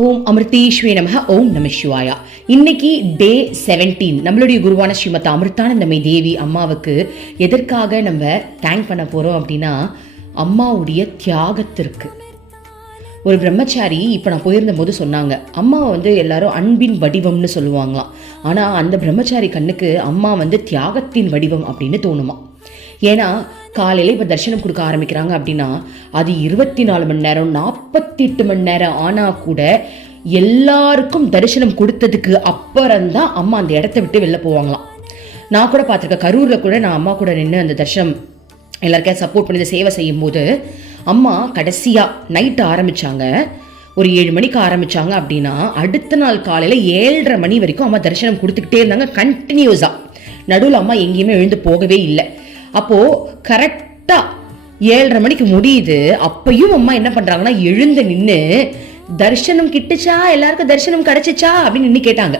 ஓம் அமிர்தேஸ்வரி நமக. ஓம் நம சிவாயா. இன்னைக்கு டே 17. நம்மளுடைய குருவான ஸ்ரீமத் அமிர்தானந்தமயி தேவி அம்மாவுக்கு எதற்காக நம்ம தேங்க் பண்ண போறோம் அப்படின்னா, அம்மாவுடைய தியாகத்திற்கு. ஒரு பிரம்மச்சாரி இப்போ நான் போயிருந்த போது சொன்னாங்க, அம்மாவை எல்லாரும் அன்பின் வடிவம்னு சொல்லுவாங்களாம். ஆனால் அந்த பிரம்மச்சாரி கண்ணுக்கு அம்மா தியாகத்தின் வடிவம் அப்படின்னு தோணுமா. ஏன்னா காலையில் இப்போ தரிசனம் கொடுக்க ஆரம்பிக்கிறாங்க அப்படின்னா அது 24 மணி நேரம் 48 மணி நேரம் ஆனால் கூட எல்லாருக்கும் தரிசனம் கொடுத்ததுக்கு அப்புறம்தான் அம்மா அந்த இடத்த விட்டு வெளில போவாங்களாம். நான் கூட பார்த்துருக்கேன், கரூரில் கூட நான் அம்மா கூட நின்று அந்த தரிசனம் எல்லாருக்கும் சப்போர்ட் பண்ணி சேவை செய்யும் போது அம்மா கடைசியாக நைட்டு ஆரம்பித்தாங்க. ஒரு 7 மணிக்கு ஆரம்பித்தாங்க அப்படின்னா அடுத்த நாள் காலையில் 7:30 மணி வரைக்கும் அம்மா தரிசனம் கொடுத்துக்கிட்டே இருந்தாங்க கண்டினியூஸாக. நடுவில் அம்மா எங்கேயுமே எழுந்து போகவே இல்லை. அப்போது கரெக்டாக 7:30 மணிக்கு முடியுது. அப்பையும் அம்மா என்ன பண்ணுறாங்கன்னா எழுந்து நின்று தரிசனம் கிட்டுச்சா, எல்லாருக்கும் தரிசனம் கிடைச்சிச்சா அப்படின்னு நின்று கேட்டாங்க.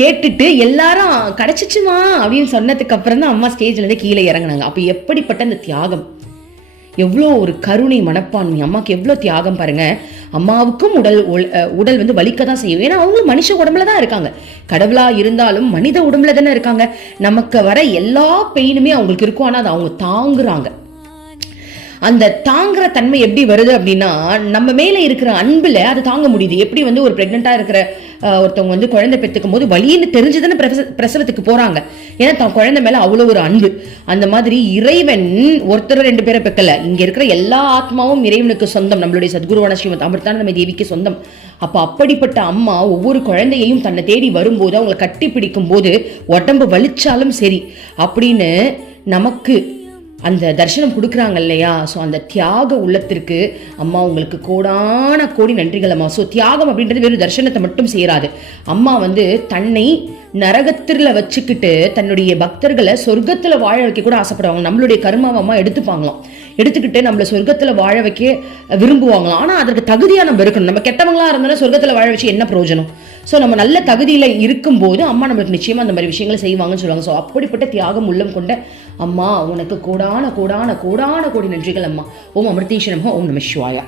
கேட்டுட்டு எல்லாரும் கிடைச்சிச்சுமா அப்படின்னு சொன்னதுக்கு அப்புறம் தான் அம்மா ஸ்டேஜ்லேருந்து கீழே இறங்கினாங்க. அப்போ எப்படிப்பட்ட அந்த தியாகம், எவ்வளோ ஒரு கருணை மனப்பான்மை, அம்மாவுக்கு எவ்வளோ தியாகம் பாருங்க. அம்மாவுக்கும் உடல் வலிக்க தான் செய்யும். ஏன்னா அவங்களும் மனுஷ உடம்புல தான் இருக்காங்க. கடவுளா இருந்தாலும் மனித உடம்புல தானே இருக்காங்க. நமக்கு வர எல்லா பெயினுமே அவங்களுக்கு இருக்கும். ஆனால் அதை அவங்க தாங்குறாங்க. அந்த தாங்குற தன்மை எப்படி வருது அப்படின்னா, நம்ம மேலே இருக்கிற அன்புல அதை தாங்க முடியுது. எப்படி ஒரு பிரெக்னெண்டா இருக்கிற ஒருத்தவங்க குழந்தை பெற்றுக்கும் போது வலின்னு தெரிஞ்சுதானே பிரசவத்துக்கு போறாங்க. ஏன்னா தான் குழந்தை மேல அவ்வளோ ஒரு அன்பு. அந்த மாதிரி இறைவன் ஒருத்தர் 2 பேரை பெக்கல, இங்க இருக்கிற எல்லா ஆத்மாவும் இறைவனுக்கு சொந்தம். நம்மளுடைய சத்குருவான ஸ்ரீமத் அமிர்தானந்தமயி தேவிக்கு சொந்தம். அப்ப அப்படிப்பட்ட அம்மா ஒவ்வொரு குழந்தையையும் தன்னை தேடி வரும்போது அவங்களை கட்டி பிடிக்கும் போது உடம்பு வலிச்சாலும் சரி அப்படின்னு நமக்கு அந்த தரிசனம் கொடுக்குறாங்க இல்லையா. ஸோ அந்த தியாக உள்ளத்திற்கு அம்மா உங்களுக்கு கோடான கோடி நன்றிகள் அம்மா. ஸோ தியாகம் அப்படின்றது வெறும் தரிசனத்தை மட்டும் செய்யறாது. அம்மா தன்னை நரகத்தில் வச்சுக்கிட்டு தன்னுடைய பக்தர்களை சொர்க்கத்தில் வாழ வைக்க கூட ஆசைப்படுவாங்க. நம்மளுடைய கர்மாவை அம்மா எடுத்துப்பாங்களாம். எடுத்துக்கிட்டு நம்மளை சொர்க்கத்தில் வாழ வைக்க விரும்புவாங்களாம். ஆனால் அதற்கு தகுதியாக நம்ம இருக்கணும். நம்ம கெட்டவங்களா இருந்தாலும் சொர்க்கத்தில் வாழ வச்சு என்ன பிரயோஜனம்? ஸோ நம்ம நல்ல தகுதியில் இருக்கும்போது அம்மா நம்மளுக்கு நிச்சயமாக அந்த மாதிரி விஷயங்களை செய்வாங்கன்னு சொல்லுவாங்க. ஸோ அப்படிப்பட்ட தியாகம் உள்ளம் கொண்ட அம்மா உனக்கு கோடான கோடான கோடான கோடி நன்றிகள் அம்மா. ஓம் அமிர்தேஸ்வரி நமக. ஓம் நம சிவாயா.